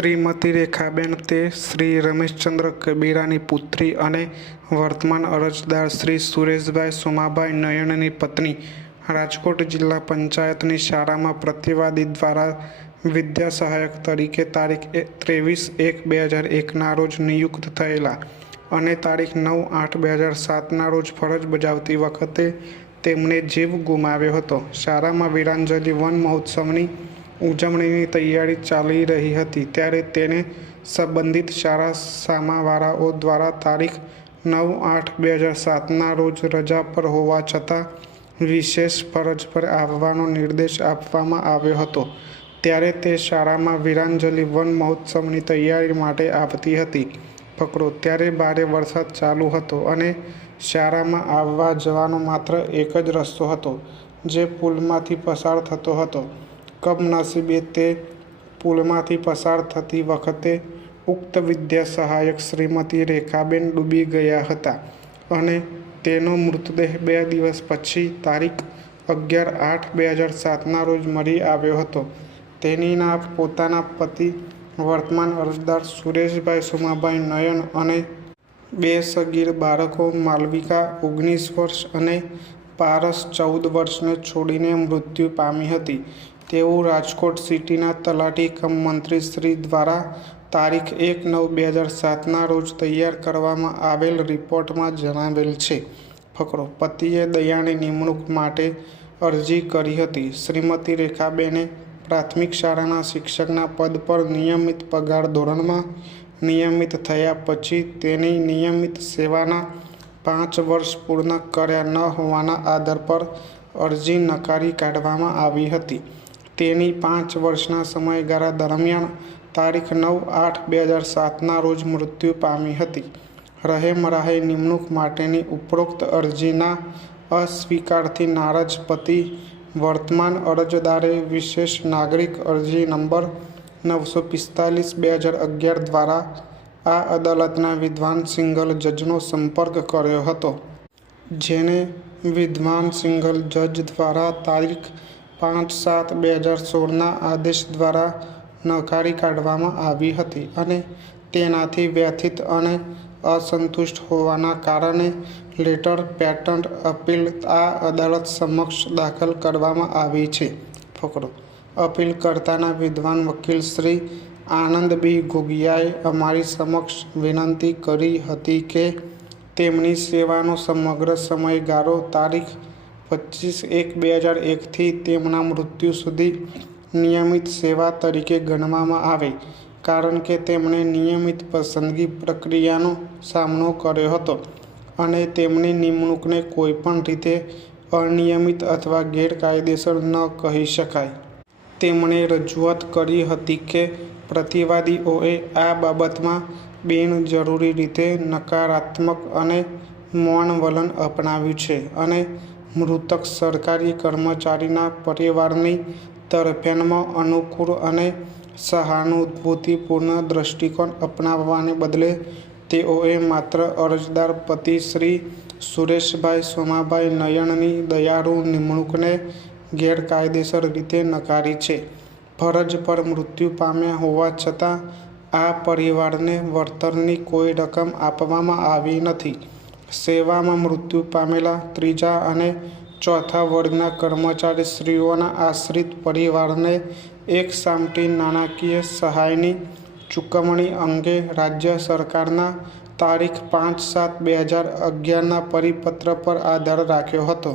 શ્રીમતી રેખાબેન તે શ્રી રમેશચંદ્ર કબીરાની પુત્રી અને વર્તમાન અરજદાર શ્રી સુરેશભાઈ સોમાભાઈ નયનની પત્ની રાજકોટ જિલ્લા પંચાયતની શાળામાં પ્રતિવાદી દ્વારા વિદ્યા સહાયક તરીકે તારીખ 23/1/2001ના રોજ નિયુક્ત થયેલા અને તારીખ 9/8/2007ના રોજ ફરજ બજાવતી વખતે તેમણે જીવ ગુમાવ્યો હતો. શાળામાં વીરાંજલિ વન મહોત્સવની ઉજવણીની તૈયારી ચાલી રહી હતી ત્યારે તેને સંબંધિત શાળા સામાવાળાઓ દ્વારા તારીખ 9/8/2007ના રોજ રજા પર હોવા છતાં વિશેષ ફરજ પર આવવાનો નિર્દેશ આપવામાં આવ્યો હતો. ત્યારે તે શાળામાં વીરાંજલિ વન મહોત્સવની તૈયારી માટે આવતી હતી. પકડો ત્યારે ભારે વરસાદ ચાલુ હતો અને શાળામાં આવવા જવાનો માત્ર એક જ રસ્તો હતો, જે પુલમાંથી પસાર થતો હતો. કમનસીબે તે પુલમાંથી પસાર થતી વખતે ઉક્ત વિદ્યા સહાયક શ્રીમતી રેખાબેન ડૂબી ગયા હતા અને તેનો મૃતદેહ 2 દિવસ પછી તારીખ 11/8/2007ના રોજ મળી આવ્યો હતો. તેણીના પોતાના પતિ વર્તમાન અરજદાર સુરેશભાઈ સોમાભાઈ નયન અને 2 સગીર બાળકો માલવિકા 19 વર્ષ અને પારસ 14 વર્ષને છોડીને મૃત્યુ પામી હતી તેવું રાજકોટ સિટીના તલાટી કમ મંત્રી શ્રી દ્વારા તારીખ 1/9/2007ના રોજ તૈયાર કરવામાં આવેલ રિપોર્ટમાં જણાવેલ છે. ફકરો પતિએ દયાની નિમણૂક માટે અરજી કરી હતી. શ્રીમતી રેખાબેને પ્રાથમિક શાળાના શિક્ષકના પદ પર નિયમિત પગાર ધોરણમાં નિયમિત થયા પછી તેની નિયમિત સેવાના 5 વર્ષ પૂર્ણ કર્યા ન હોવાના આધાર પર અરજી નકારી કાઢવામાં આવી હતી. તેની 5 વર્ષના સમયગાળા દરમિયાન તારીખ 9/8/2007ના રોજ મૃત્યુ પામી હતી. રહેમરાહે નિમણૂક માટેની ઉપરોક્ત અરજીના અસ્વીકારથી નારાજ પતિ વર્તમાન અરજદારે વિશેષ નાગરિક અરજી નંબર 945/2011 દ્વારા આ અદાલતના વિદ્વાન સિંગલ જજનો સંપર્ક કર્યો હતો, જેને વિદ્વાન સિંગલ જજ દ્વારા તારીખ 5/7/2016ના આદેશ દ્વારા નકારી કાઢવામાં આવી હતી અને તેનાથી વ્યથિત અને અસંતુષ્ટ હોવાના કારણે લેટર પેટન્ટ અપીલ આ અદાલત સમક્ષ દાખલ કરવામાં આવી છે. ફકરો અપીલકર્તાના વિદ્વાન વકીલ શ્રી આનંદ બી ઘોઘિયાએ અમારી સમક્ષ વિનંતી કરી હતી કે તેમની સેવાનો સમગ્ર સમયગાળો તારીખ 25/1/2001થી તેમના મૃત્યુ સુધી નિયમિત સેવા તરીકે ગણવામાં આવે, કારણ કે તેમણે નિયમિત પસંદગી પ્રક્રિયાનો સામનો કર્યો હતો અને તેમની નિમણૂકને કોઈપણ રીતે અનિયમિત અથવા ગેરકાયદેસર ન કહી શકાય. તેમણે રજૂઆત કરી હતી કે પ્રતિવાદીઓએ આ બાબતમાં બિનજરૂરી રીતે નકારાત્મક અને મૌન વલણ અપનાવ્યું છે અને મૃતક સરકારી કર્મચારીના પરિવારની તરફેણમાં અનુકૂળ અને સહાનુભૂતિપૂર્ણ દ્રષ્ટિકોણ અપનાવવાને બદલે તેઓએ માત્ર અરજદાર પતિ શ્રી સુરેશભાઈ સોમાભાઈ નયનની દયાળુ નિમણૂકને ગેરકાયદેસર રીતે નકારી છે. ફરજ પર મૃત્યુ પામ્યા હોવા છતાં આ પરિવારને વળતરની કોઈ રકમ આપવામાં આવી નથી. સેવામાં મૃત્યુ પામેલા 3જા અને 4થા વર્ગના કર્મચારીશ્રીઓના આશ્રિત પરિવારને એકસામટી નાણાકીય સહાયની ચૂકવણી અંગે રાજ્ય સરકારના તારીખ 5/7/2011ના પરિપત્ર પર આધાર રાખ્યો હતો.